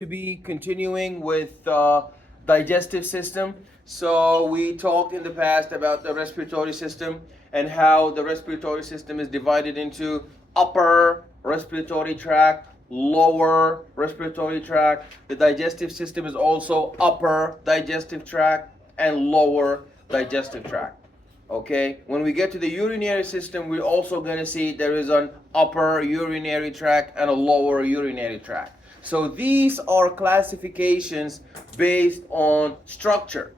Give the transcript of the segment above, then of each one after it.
To be continuing with digestive system. So we talked in the past about the respiratory system and how the respiratory system is divided into upper respiratory tract, lower respiratory tract. The digestive system is also upper digestive tract and lower digestive tract. Okay, when we get to the urinary system, we're also going to see there is an upper urinary tract and a lower urinary tract. So these are classifications based on structure.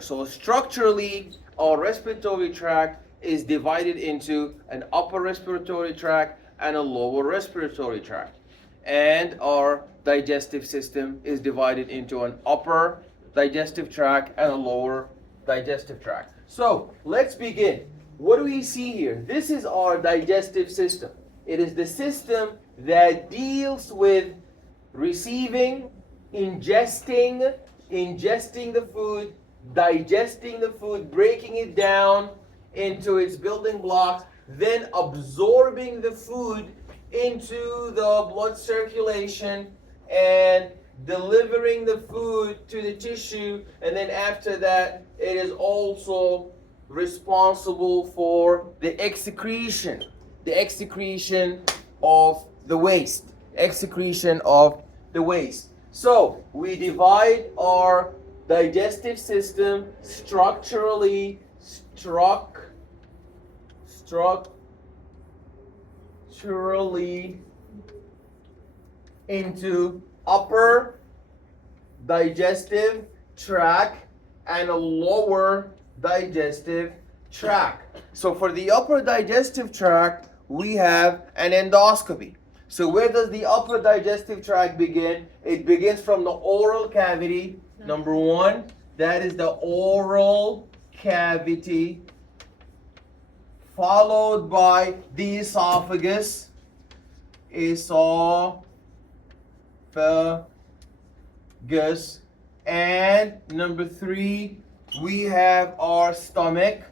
So structurally, our respiratory tract is divided into an upper respiratory tract and a lower respiratory tract. And our digestive system is divided into an upper digestive tract and a lower digestive tract. So let's begin. What do we see here? This is our digestive system. It is the system that deals with receiving, ingesting the food, digesting the food, breaking it down into its building blocks, then absorbing the food into the blood circulation and delivering the food to the tissue, and then after that it is also responsible for the excretion of the waste. So we divide our digestive system structurally into upper digestive tract and a lower digestive tract. So for the upper digestive tract, we have an endoscopy. So where does the upper digestive tract begin? It begins from the oral cavity. Number one, that is the oral cavity, followed by the esophagus, and number three, we have our stomach.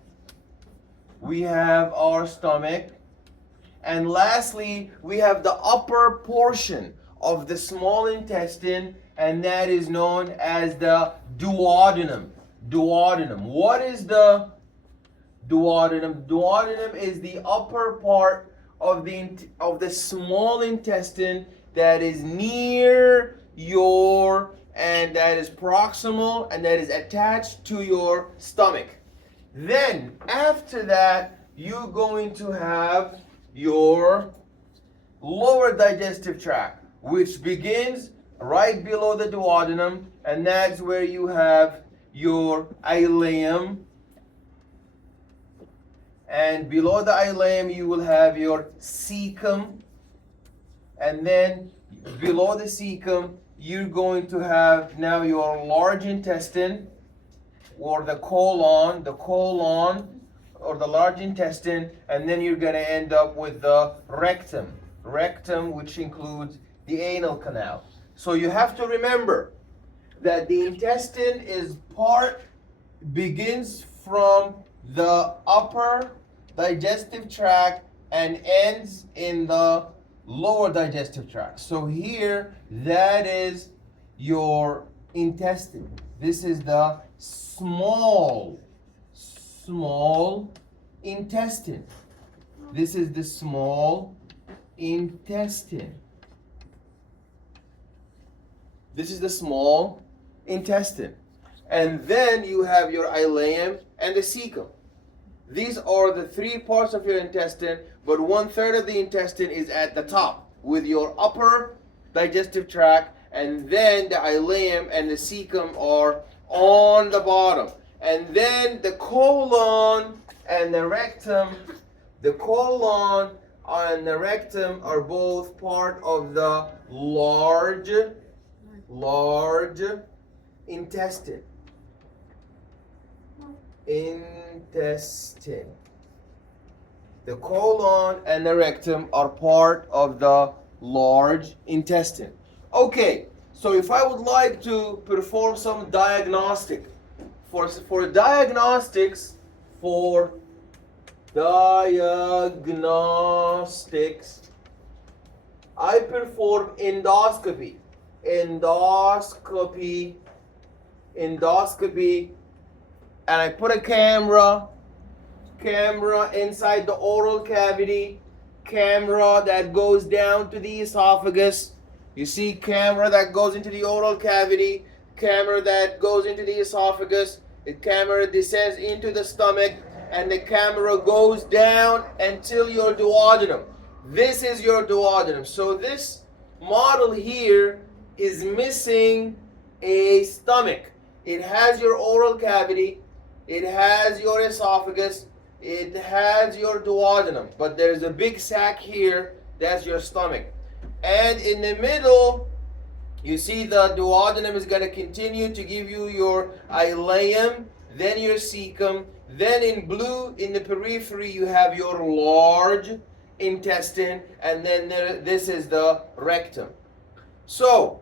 And lastly, we have the upper portion of the small intestine, and that is known as the duodenum. What is the duodenum? Duodenum is the upper part of the small intestine that is near and that is proximal and that is attached to your stomach. Then after that, you're going to have your lower digestive tract, which begins right below the duodenum, and that's where you have your ileum. And below the ileum, you will have your cecum. And then below the cecum, you're going to have now your large intestine, or the colon or the large intestine, and then you're going to end up with the rectum, which includes the anal canal. So you have to remember that the intestine begins from the upper digestive tract and ends in the lower digestive tract. So here, that is your intestine. This is the small intestine. This is the small intestine. And then you have your ileum and the cecum. These are the three parts of your intestine, but 1/3 of the intestine is at the top with your upper digestive tract, and then the ileum and the cecum are on the bottom. And then the colon and the rectum, are both part of the large intestine. The colon and the rectum are part of the large intestine. Okay, so if I would like to perform some diagnostics, I perform endoscopy. Endoscopy. Endoscopy. And I put a camera inside the oral cavity, camera that goes down to the esophagus. You see, camera that goes into the oral cavity, camera that goes into the esophagus, the camera descends into the stomach, and the camera goes down until your duodenum. This is your duodenum. So this model here is missing a stomach. It has your oral cavity, it has your esophagus, it has your duodenum, but there's a big sac here, that's your stomach. And in the middle, you see the duodenum is going to continue to give you your ileum, then your cecum, then in blue in the periphery you have your large intestine, and then this is the rectum. So,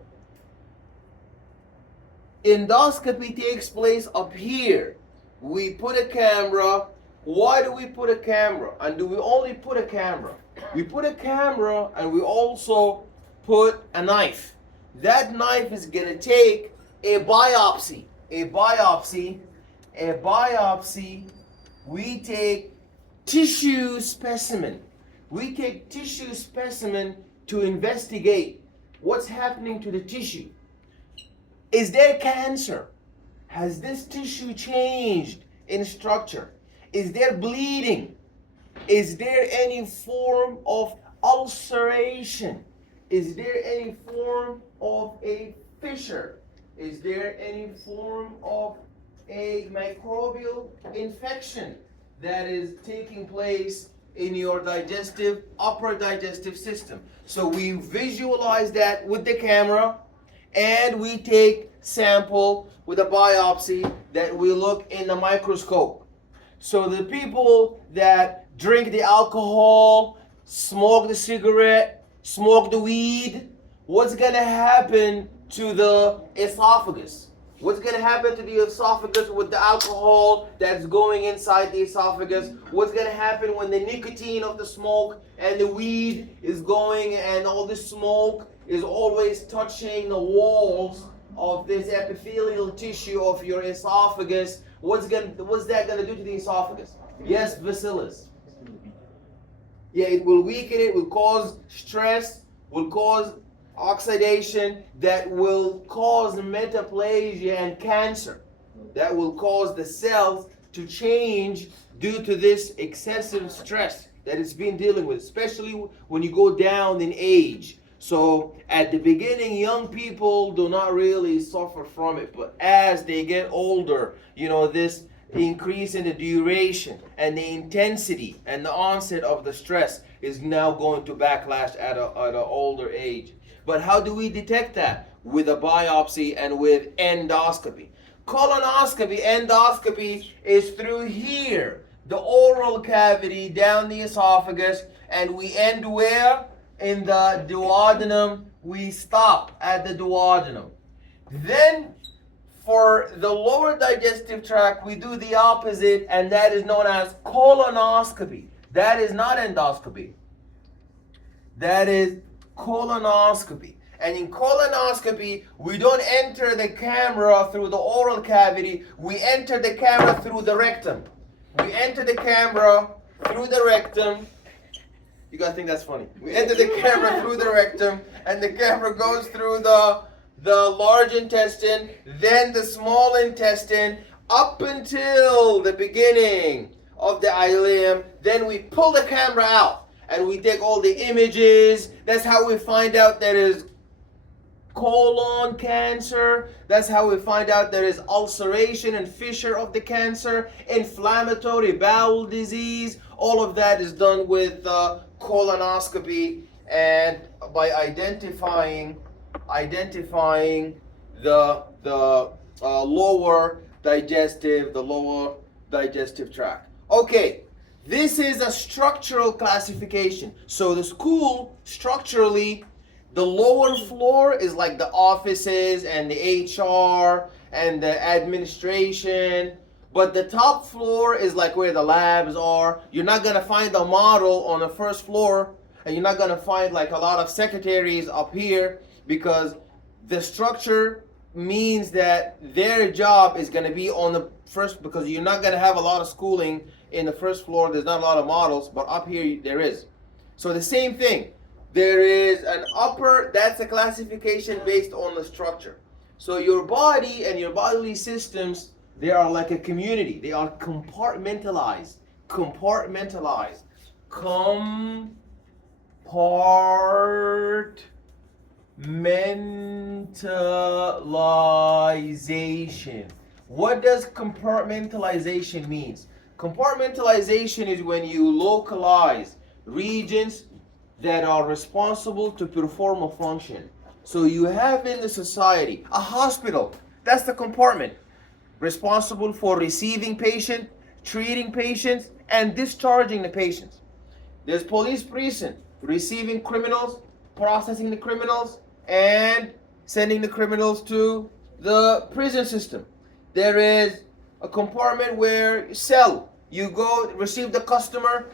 endoscopy takes place up here. We put a camera. Why do we put a camera? And do we only put a camera? We put a camera and we also put a knife. That knife is going to take a biopsy. A biopsy. A biopsy. We take tissue specimen. We take tissue specimen to investigate what's happening to the tissue. Is there cancer? Has this tissue changed in structure? Is there bleeding? Is there any form of ulceration? Is there any form of a fissure? Is there any form of a microbial infection that is taking place in your upper digestive system? So we visualize that with the camera, and we take sample with a biopsy that we look in the microscope. So the people that drink the alcohol, smoke the cigarette, smoke the weed, what's going to happen to the esophagus? What's going to happen to the esophagus with the alcohol that's going inside the esophagus? What's going to happen when the nicotine of the smoke and the weed is going, and all the smoke is always touching the walls of this epithelial tissue of your esophagus? What's that going to do to the esophagus? Yes, Vasilis. Yeah, it will weaken it, will cause stress, will cause oxidation, that will cause metaplasia and cancer. That will cause the cells to change due to this excessive stress that it's been dealing with, especially when you go down in age. So at the beginning, young people do not really suffer from it, but as they get older, this increase in the duration and the intensity and the onset of the stress is now going to backlash at an older age. But how do we detect that? With a biopsy and with endoscopy. Colonoscopy, endoscopy is through here, the oral cavity, down the esophagus, and we end where? In the duodenum. We stop at the duodenum. Then for the lower digestive tract, we do the opposite, and that is known as colonoscopy. That is not endoscopy. That is colonoscopy. And in colonoscopy, we don't enter the camera through the oral cavity. We enter the camera through the rectum. We enter the camera through the rectum. You guys think that's funny? We enter the camera through the rectum, and the camera goes through the large intestine, then the small intestine, up until the beginning of the ileum. Then we pull the camera out, and we take all the images. That's how we find out there is colon cancer. That's how we find out there is ulceration and fissure of the cancer, inflammatory bowel disease. All of that is done with colonoscopy, and by identifying the lower digestive tract. Okay, this is a structural classification. So the school, structurally, the lower floor is like the offices and the HR and the administration. But the top floor is like where the labs are. You're not going to find a model on the first floor and you're not gonna find like a lot of secretaries up here, because the structure means that their job is gonna be on the first, because you're not gonna have a lot of schooling in the first floor. There's not a lot of models, but up here there is. So the same thing. There is an upper, that's a classification based on the structure. So your body and your bodily systems, they are like a community. They are compartmentalized. Compartmentalized. Compartmentalization. What does compartmentalization means? Compartmentalization is when you localize regions that are responsible to perform a function. So you have in the society a hospital, that's the compartment, responsible for receiving patients, treating patients, and discharging the patients. There's police precinct, receiving criminals, processing the criminals, and sending the criminals to the prison system. There is a compartment where you sell. You go receive the customer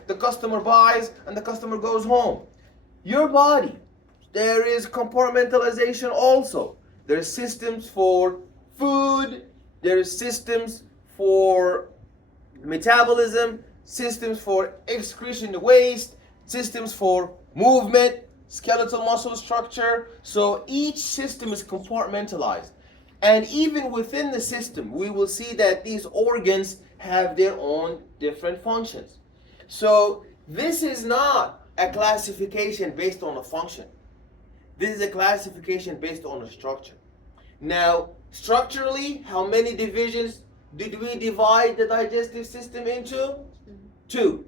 buys, and the customer goes home. Your body, there is compartmentalization also. There's systems for food, there's systems for metabolism, systems for excretion of waste, systems for movement, skeletal muscle structure. So each system is compartmentalized. And even within the system, we will see that these organs have their own different functions. So this is not a classification based on a function. This is a classification based on a structure. Now, structurally, how many divisions did we divide the digestive system into? 2.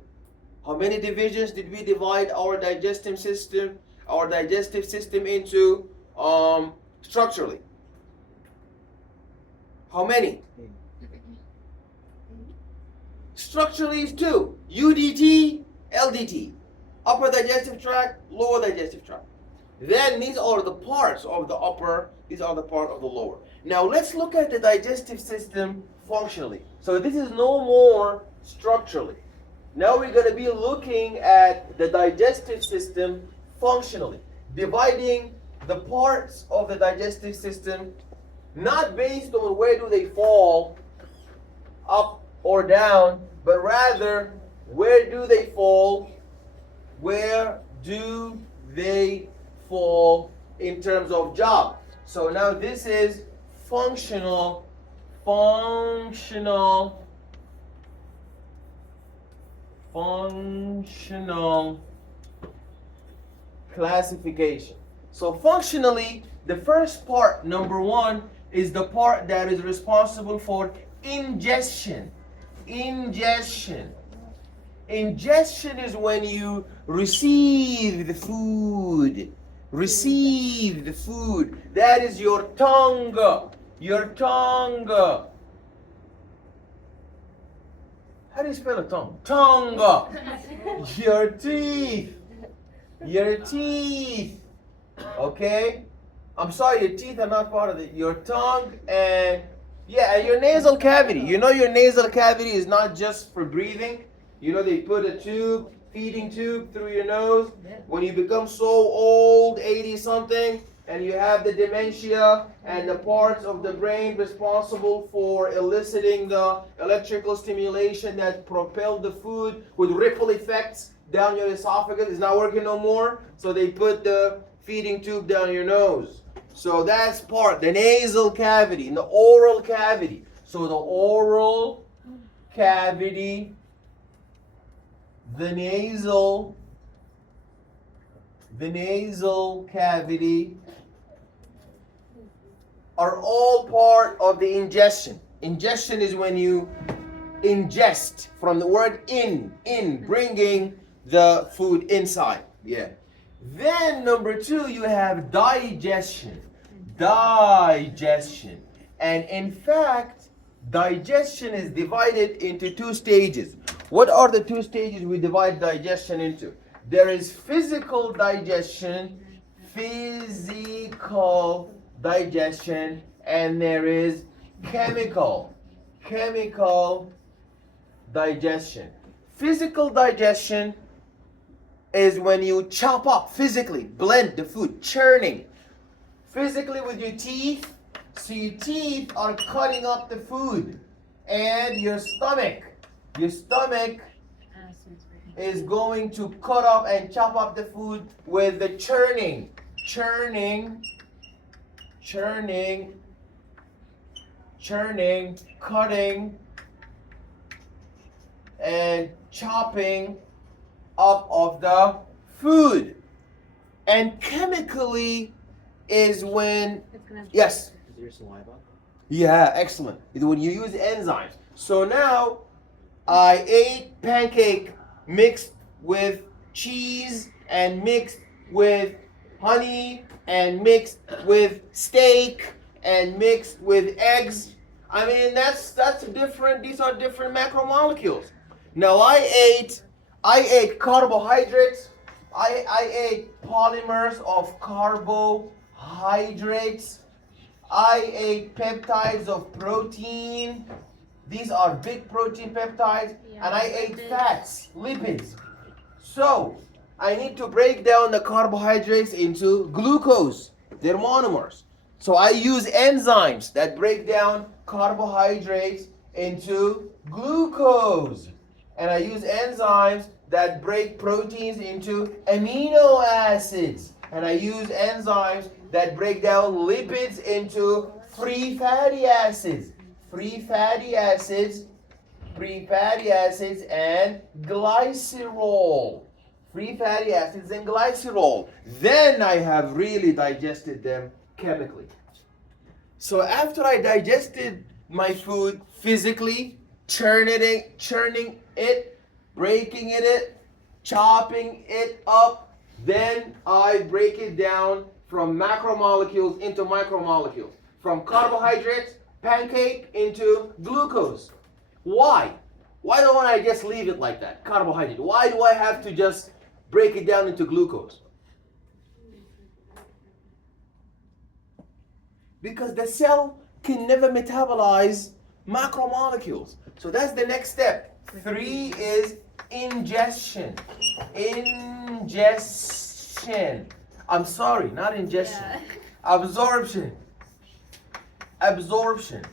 How many divisions did we divide our digestive system into structurally? How many? Structurally is 2. UDT, LDT. Upper digestive tract, lower digestive tract. Then these are the parts of the upper, these are the part of the lower. Now let's look at the digestive system functionally. So this is no more structurally. Now we're going to be looking at the digestive system functionally, dividing the parts of the digestive system not based on where do they fall, up or down, but rather where do they fall, where do they fall in terms of job. So now this is functional classification. So functionally, the first part, number 1, is the part that is responsible for ingestion. Ingestion is when you receive the food. That is your tongue. How do you spell a tongue? Tongue. Your teeth. Okay? I'm sorry, your teeth are not part of it. Your tongue and your nasal cavity. You know your nasal cavity is not just for breathing. You know they put a tube, feeding tube through your nose. When you become so old, 80 something, and you have the dementia and the parts of the brain responsible for eliciting the electrical stimulation that propelled the food with ripple effects down your esophagus is not working no more. So they put the feeding tube down your nose. So that's part, the nasal cavity and the oral cavity. So the oral cavity, the nasal cavity are all part of the ingestion. Ingestion is when you ingest, from the word in, bringing the food inside. Yeah. Then number 2, you have digestion. And in fact, digestion is divided into 2 stages. What are the 2 stages we divide digestion into? There is physical digestion, and there is chemical digestion. Physical digestion is when you chop up physically, blend the food, churning. Physically with your teeth, so your teeth are cutting up the food. And your stomach is going to cut up and chop up the food with the churning, cutting, and chopping up of the food. And chemically is when, yes? Is there saliva? Yeah, excellent. It's when you use enzymes. So now I ate pancake mixed with cheese and mixed with honey and mixed with steak and mixed with eggs. I mean, that's different. These are different macromolecules. Now I ate carbohydrates. I ate polymers of carbohydrates. I ate peptides of protein. These are big protein peptides. Yeah, and I ate fats, lipids. So I need to break down the carbohydrates into glucose. They're monomers. So I use enzymes that break down carbohydrates into glucose. And I use enzymes that break proteins into amino acids. And I use enzymes that break down lipids into free fatty acids. Free fatty acids and glycerol. Free fatty acids and glycerol. Then I have really digested them chemically. So after I digested my food physically, churning it, breaking it, chopping it up, then I break it down from macromolecules into micromolecules. From carbohydrates, pancake, into glucose. Why? Why don't I just leave it like that? Carbohydrate. Why do I have to just break it down into glucose? Because the cell can never metabolize macromolecules. So that's the next step. 3 is ingestion. Ingestion. I'm sorry, not ingestion. Yeah. Absorption. Absorption.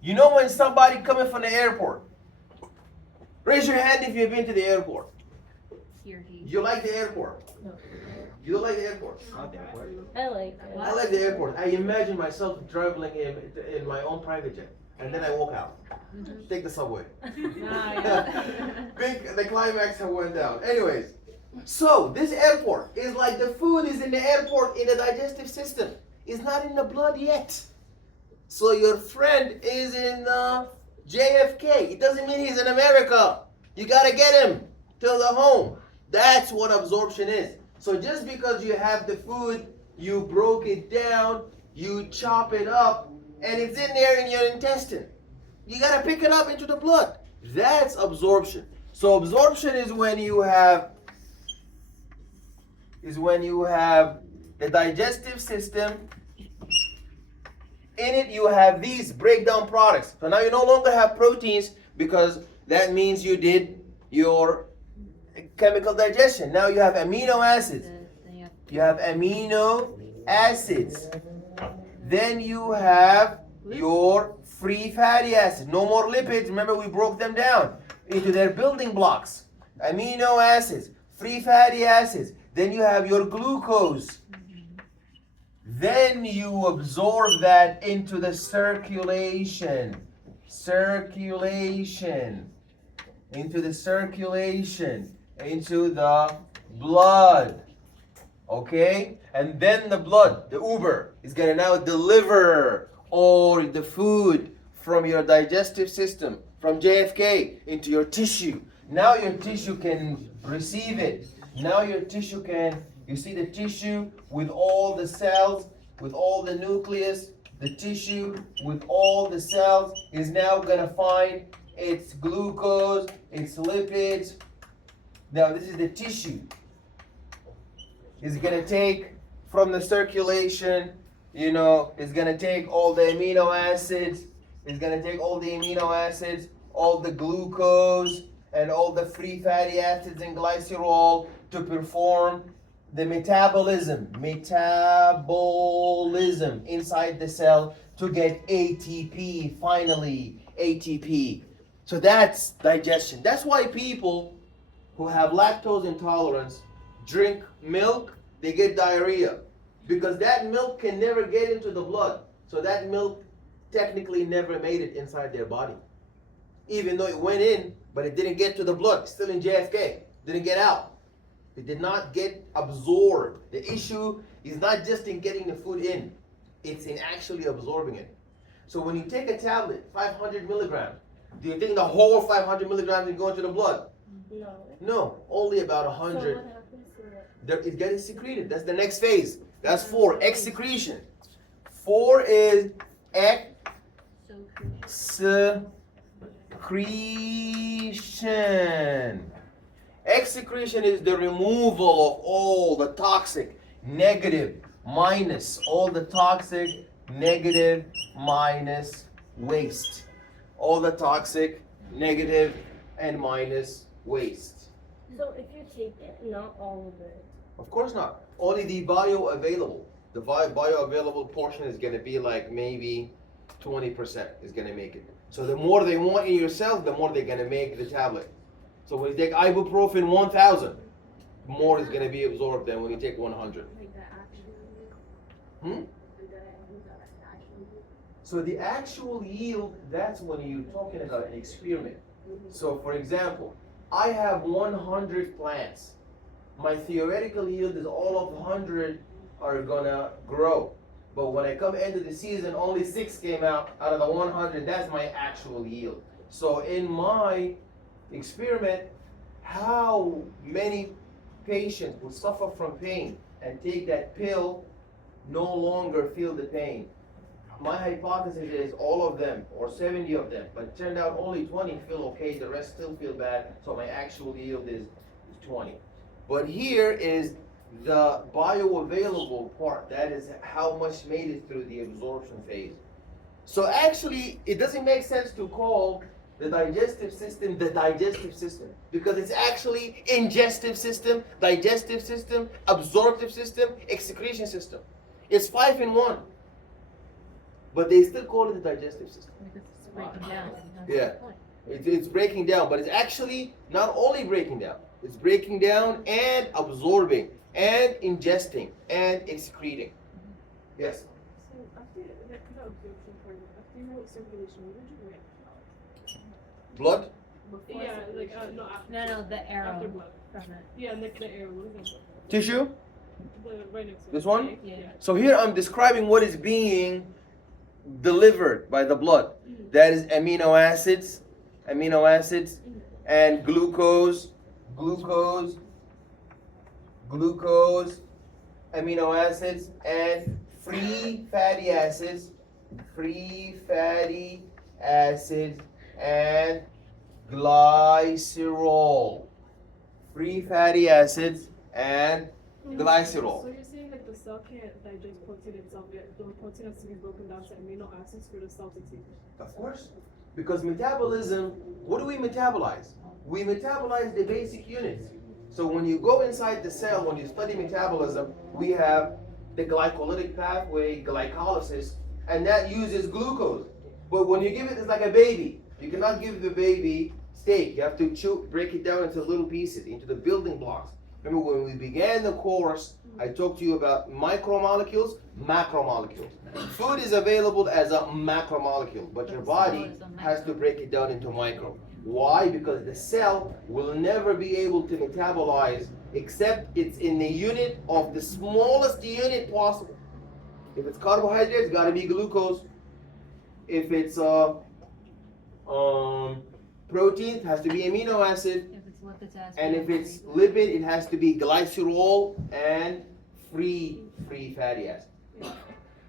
You know when somebody coming from the airport? Raise your hand if you've been to the airport. You like the airport? No. You don't like the airport? Not the airport. I like it. I like the airport. I imagine myself traveling in my own private jet. And then I walk out. Mhm. Take the subway. Yeah. The climax have went down. Anyways, so this airport is like the food is in the airport in the digestive system. It's not in the blood yet. So your friend is in JFK. It doesn't mean he's in America. You gotta get him to the home. That's what absorption is. So just because you have the food, you broke it down, you chop it up, and it's in there in your intestine. You gotta pick it up into the blood. That's absorption. So absorption is when you have the digestive system. In it you have these breakdown products. So now you no longer have proteins because that means you did your chemical digestion. Now you have amino acids. You have amino acids. Then you have your free fatty acids. No more lipids. Remember we broke them down into their building blocks. Amino acids, free fatty acids. Then you have your glucose. Then you absorb that into the circulation. Into the blood. Okay? And then the blood, the Uber, is going to now deliver all the food from your digestive system, from JFK, into your tissue. Now your tissue can receive it. Now your tissue can, you see the tissue with all the cells, with all the nucleus, the tissue with all the cells is now going to find its glucose, its lipids. Now this is the tissue. It's going to take from the circulation, it's going to take all the amino acids. It's going to take all the amino acids, all the glucose, and all the free fatty acids and glycerol to perform the metabolism inside the cell to get ATP, finally, ATP. So that's digestion. That's why people who have lactose intolerance drink milk, they get diarrhea. Because that milk can never get into the blood. So that milk technically never made it inside their body. Even though it went in, but it didn't get to the blood. It's still in JFK. Didn't get out. It did not get absorbed. The issue is not just in getting the food in. It's in actually absorbing it. So when you take a tablet, 500 milligrams, do you think the whole 500 milligrams is going to the blood? No. No, only about 100. So what happens to it? It gets secreted. That's the next phase. That's 4, excretion. 4 is excretion. Excretion is the removal of all the toxic, negative, minus, all the toxic, negative, minus waste. All the toxic, negative, and minus waste. So if you take it, not all of it. Of course not. Only the bioavailable. The bioavailable portion is going to be like maybe 20% is going to make it. So the more they want in your cells, the more they're going to make the tablet. So when you take ibuprofen 1,000, more is going to be absorbed than when you take 100. So the actual yield, that's when you're talking about an experiment. So for example, I have 100 plants. My theoretical yield is all of 100 are gonna grow. But when I come into the season, only 6 came out of the 100. That's my actual yield. So in my experiment, how many patients will suffer from pain and take that pill, no longer feel the pain? My hypothesis is all of them, or 70 of them, but it turned out only 20 feel okay, the rest still feel bad, so my actual yield is 20. But here is the bioavailable part, that is how much made it through the absorption phase. So actually, it doesn't make sense to call the digestive system the digestive system, because it's actually ingestive system, digestive system, absorptive system, excretion system. It's 5 in 1. But they still call it the digestive system. Because it's breaking down. Yeah, it's breaking down, but it's actually not only breaking down, it's breaking down and absorbing and ingesting and excreting. Yes? So after the absorption part, after you know circulation, what did you write? Blood? Yeah, like no after. No, the arrow After blood. from it. Yeah, like the arrow. What is that? Tissue? The right next to it. This one? Yeah. So here I'm describing what is being delivered by the blood. That is amino acids, and glucose, amino acids, and free fatty acids, and glycerol. Free fatty acids and glycerol. So you're saying that the cell can't digest protein itself yet? The protein has to be broken down to amino acids for the cell to take it. Of course. Because metabolism, what do we metabolize? We metabolize the basic units. So when you go inside the cell, when you study metabolism, we have the glycolytic pathway, glycolysis, and that uses glucose. But when you give it, it's like a baby. You cannot give the baby steak. You have to break it down into little pieces, into the building blocks. Remember when we began the course, I talked to you about micromolecules, macromolecules. Food is available as a macromolecule, but your body has to break it down into micro. Why? Because the cell will never be able to metabolize except it's in the unit of the smallest unit possible. If it's carbohydrates, it's got to be glucose. If it's protein, it has to be amino acid. If it's lipids, it has to And be if it's lipid, it has to be glycerol and free fatty acid.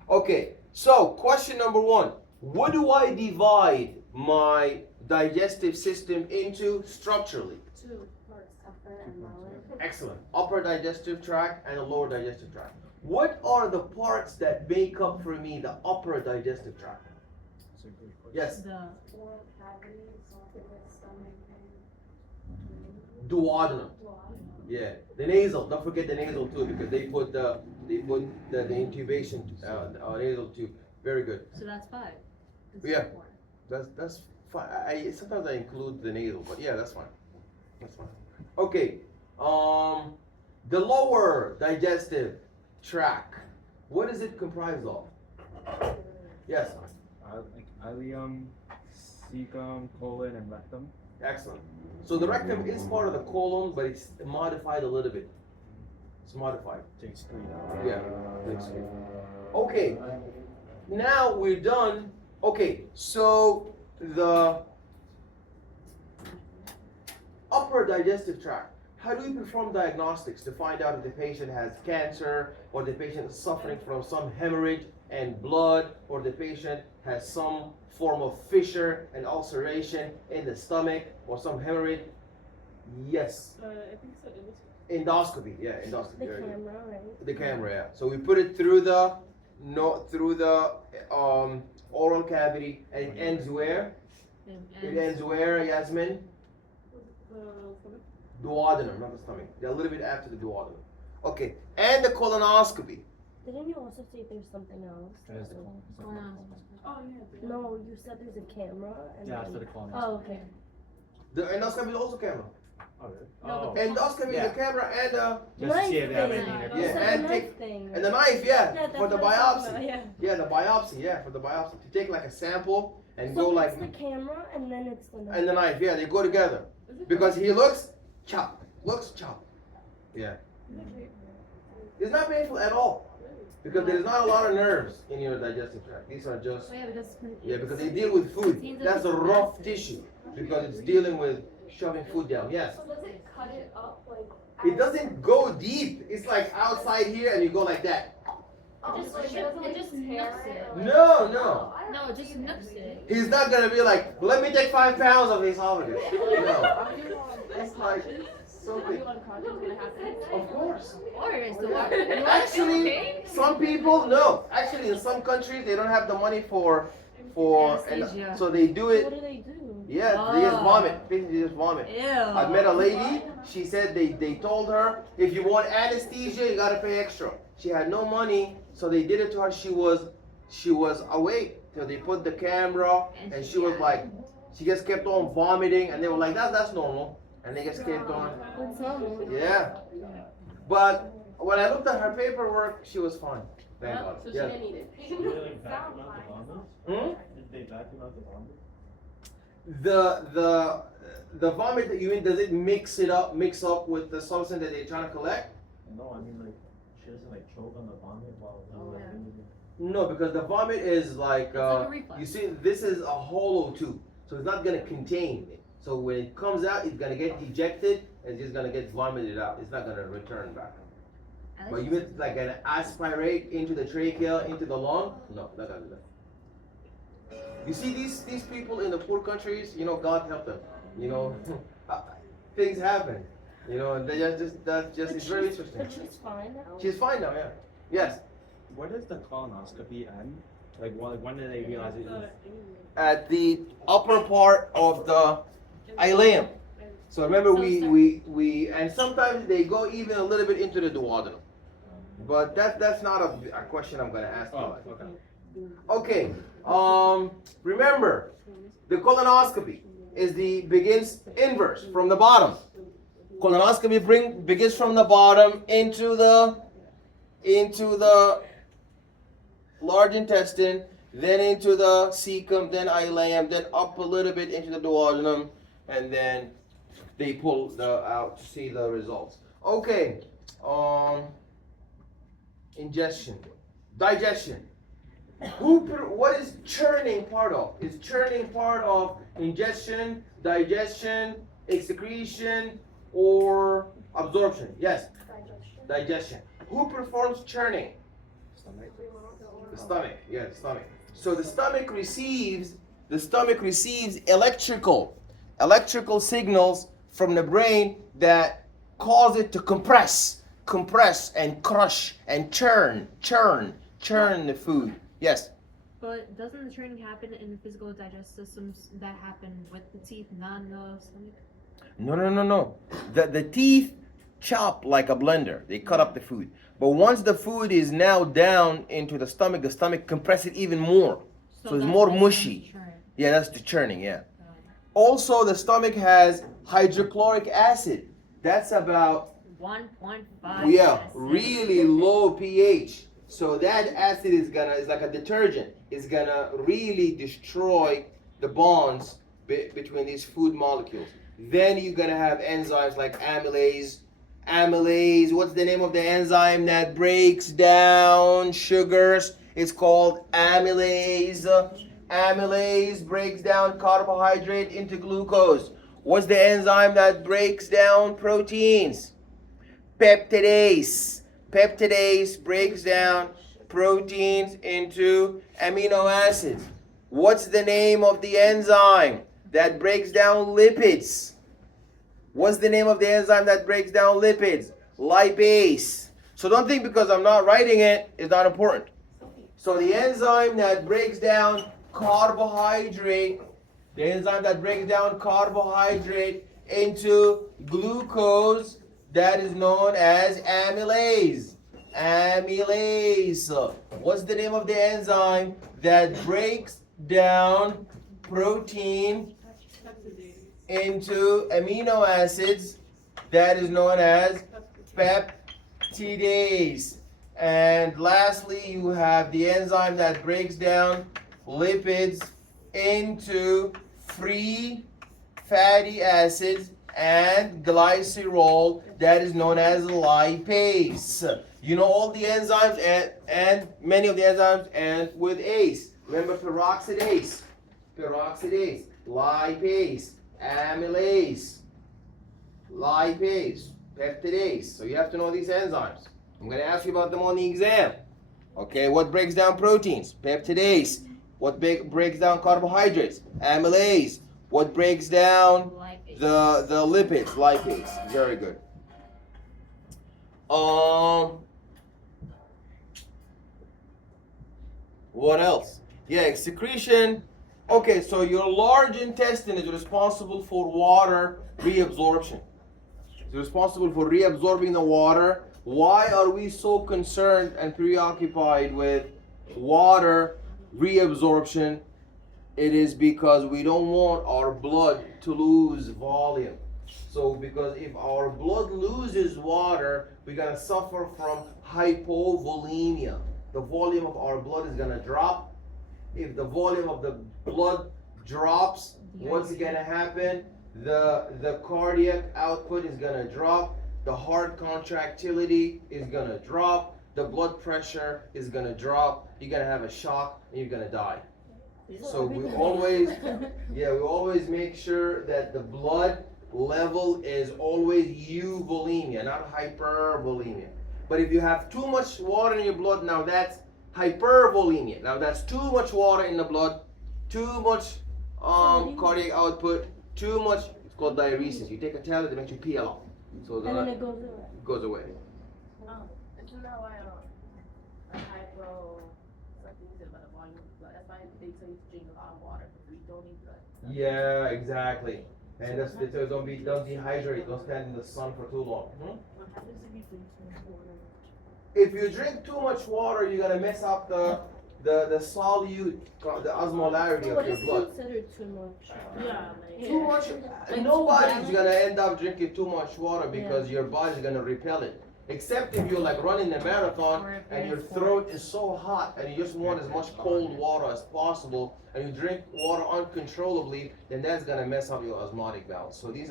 Okay, so question number 1. What do I divide my digestive system into structurally? 2 parts, upper and lower. Excellent. Upper digestive tract and a lower digestive tract. What are the parts that make up for me the upper digestive tract? Yes. the Oral cavity, esophagus, stomach, and duodenum. Yeah, the nasal. Don't forget the nasal too, because they put the intubation nasal tube. Very good. So that's 5. Yeah. That's fine. Sometimes I include the nasal, but yeah, that's fine. That's fine. Okay. The lower digestive tract. What is it comprised of? Yes. Like ileum, cecum, colon, and rectum. Excellent. So the rectum is part of the colon, but it's modified a little bit. It's modified. To excrete. Yeah. to excrete. Okay. Now we're done. Okay. So the upper digestive tract. How do we perform diagnostics to find out if the patient has cancer, or the patient is suffering from some hemorrhage and blood, or the patient has some form of fissure and ulceration in the stomach, or some hemorrhage? Yes. I think so. Endoscopy. Yeah, endoscopy. The Very good. camera, right? The camera. Yeah. So we put it through the oral cavity, and it ends where? It ends where, Yasmin? Duodenum, not the stomach. They're a little bit after the duodenum. Okay, and the colonoscopy. Didn't you also say there's something else? Oh yeah. No, you said there's a camera. And Yeah, then- for the colon. Oh, okay. The endoscopy is also camera. Oh, really? No, Endoscopy, Yeah. the camera, and the Just to see if they have Knife anything. thing. there. You Yeah, said and the take- knife thing. and the knife, yeah, that's for the what I was biopsy. talking about, Yeah, the biopsy, yeah, for the biopsy. To take like a sample and So go it's like, the camera and then it's the knife. and the knife, yeah, they go together. Because he looks chop, Yeah. It's not painful at all. Because there's not a lot of nerves in your digestive tract. These are just, Oh, yeah, because because they deal with food. Contains a That's a piece of rough acid. tissue. Because it's dealing with shoving food down. Yes. So does it cut it up like? It doesn't go deep. It's like outside here and you go like that. It just nooks it. No, no. No, it just nooks it. He's not gonna be like, let me take 5 pounds of esophagus. No. It's like something. Of course. Or is the Actually, some people no. Actually, in some countries they don't have the money for Anesthesia. so they do What it. do they do? Yeah, they just vomit. Basically, just vomit. Ew. I met a lady. She said they told her if you want anesthesia, you gotta pay extra. She had no money, so they did it to her. She was awake till they put the camera, and she was like, she just kept on vomiting, and they were like, that's normal, and they just kept on. What's normal? Yeah, but when I looked at her paperwork, she was fine. Thank God. So she Yeah. didn't need it. Did they like vacuum out the vomit? Hmm? Did they vacuum out the vomit? The vomit that you mean, does it mix up with the substance that they're trying to collect? No, I mean like she doesn't like choke on the vomit while No, because the vomit is like, It's like a reflex. you see, this is a hollow tube, so it's not gonna contain it. So when it comes out, it's gonna get ejected and it's just gonna get vomited out. It's not gonna return back. I But like you mean like an aspirate into the trachea, into the lung? No, not gonna do that. You see these people in the poor countries, God help them. Things happen. And they that's just it's very interesting. But she's fine now. She's fine now, yeah. Yes. Where does the colonoscopy end? Like when did they realize it was At the upper part of the ileum. So remember we and sometimes they go even a little bit into the duodenum. But that's not a question I'm gonna ask you. okay. Okay. Remember the colonoscopy begins inverse from the bottom. Colonoscopy begins from the bottom into the large intestine, then into the cecum, then ileum, then up a little bit into the duodenum, and then they pull out to see the results. Okay. Ingestion, digestion. What is churning part of? Is churning part of ingestion, digestion, excretion, or absorption? Yes. Digestion. Who performs churning? The stomach. Yeah, the stomach. So the stomach receives electrical signals from the brain that cause it to compress and crush and churn the food. Yes. But doesn't the churning happen in the physical digestive systems that happen with the teeth, not in the stomach? No. The teeth chop like a blender. They cut up the food. But once the food is now down into the stomach compress it even more. So it's that's more the mushy. churn. Yeah, that's the churning, yeah. Also, the stomach has hydrochloric acid. That's about 1.5. yeah, really low pH. So that acid is like a detergent. It's gonna really destroy the bonds between these food molecules. Then you're gonna have enzymes like amylase. Amylase, what's the name of the enzyme that breaks down sugars? It's called amylase. Amylase breaks down carbohydrate into glucose. What's the enzyme that breaks down proteins? Peptidase. Peptidase breaks down proteins into amino acids. What's the name of the enzyme that breaks down lipids? What's the name of the enzyme that breaks down lipids? Lipase. So don't think because I'm not writing it, it's not important. So the enzyme that breaks down carbohydrate, into glucose, that is known as amylase. Amylase. What's the name of the enzyme that breaks down protein into amino acids? That is known as peptidase. And lastly, you have the enzyme that breaks down lipids into free fatty acids and glycerol, that is known as lipase. You know all the enzymes and many of the enzymes end with ACE. Remember peroxidase, lipase, amylase, lipase, peptidase. So you have to know these enzymes. I'm going to ask you about them on the exam. Okay, what breaks down proteins? Peptidase. What breaks down carbohydrates? Amylase. What breaks down the lipids? Lipase. Very good. What else? Yeah, secretion. Okay, so your large intestine is responsible for water reabsorption. It's responsible for reabsorbing the water. Why are we so concerned and preoccupied with water reabsorption? It is because we don't want our blood to lose volume. So because if our blood loses water, we're going to suffer from hypovolemia. The volume of our blood is going to drop. If the volume of the blood drops, what's going to happen? The cardiac output is going to drop. The heart contractility is going to drop. The blood pressure is going to drop. You're going to have a shock and you're going to die. So we always make sure that the blood level is always euvolemia, not hypervolemia. But if you have too much water in your blood, now that's hypervolemia. Now that's too much water in the blood, too much cardiac output, too much. It's called diuresis. You take a tablet that makes you pee a lot. So and then it goes away. Isn't that why a hypo, something is about the volume of blood? That's why they tell you to drink a lot of water because we don't need blood. Yeah, exactly. And that's don't dehydrate. Don't stand in the sun for too long. What happens if you drink too much water? If you drink too much water, you're gonna mess up the solute, the osmolarity What of your is blood. considered too much? Yeah, Too much. Nobody's gonna end up drinking too much water because your body's gonna repel it. Except if you're like running a marathon and your throat is so hot and you just want as much cold water as possible and you drink water uncontrollably, then that's gonna mess up your osmotic valves. So these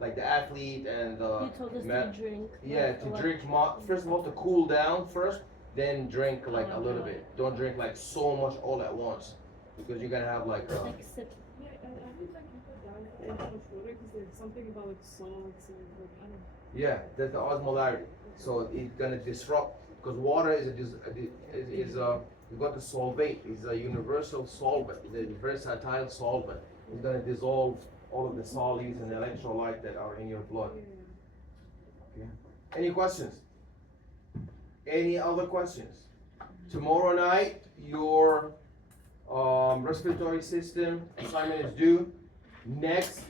like the athlete and You told us to drink. yeah, to drink first of all to cool down first, then drink like a little bit. Don't drink like so much all at once because you're gonna have like Like sip. yeah, I think that people die in too much water because there's something about like salts and like I don't know. yeah, that's the osmolarity. So it's gonna disrupt because water is you've got the solvate. It's a universal solvent. It's a versatile solvent. It's gonna dissolve all of the solutes and the electrolyte that are in your blood. Okay. Any questions? Any other questions? Tomorrow night, your respiratory system assignment is due. Next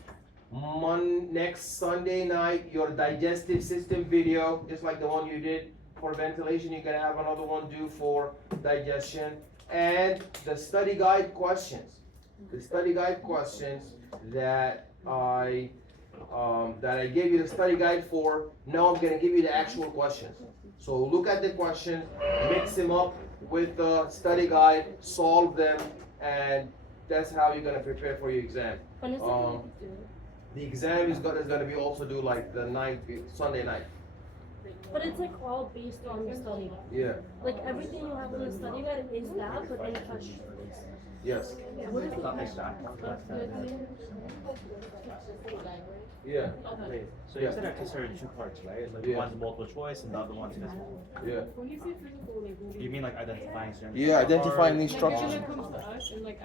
Next Sunday night, your digestive system video, just like the one you did for ventilation, you're gonna have another one due for digestion. And the study guide questions. The study guide questions that I gave you the study guide for. Now I'm gonna give you the actual questions. So look at the questions, mix them up with the study guide, solve them, and that's how you're gonna prepare for your exam. When is it going to do? The exam is gonna be also due like the night, Sunday night. But it's like all based on the study guide. Yeah. Like everything you have in the study guide is that, but then questions. Yes. What is Not like that. Yeah. Wait, so you said our tests are in 2 parts, right? Like Yeah. one's multiple choice and the other one's physical. Yeah. When you say physical, like, what do You mean like identifying certain Yeah, identifying these like, structures. when it comes to us and like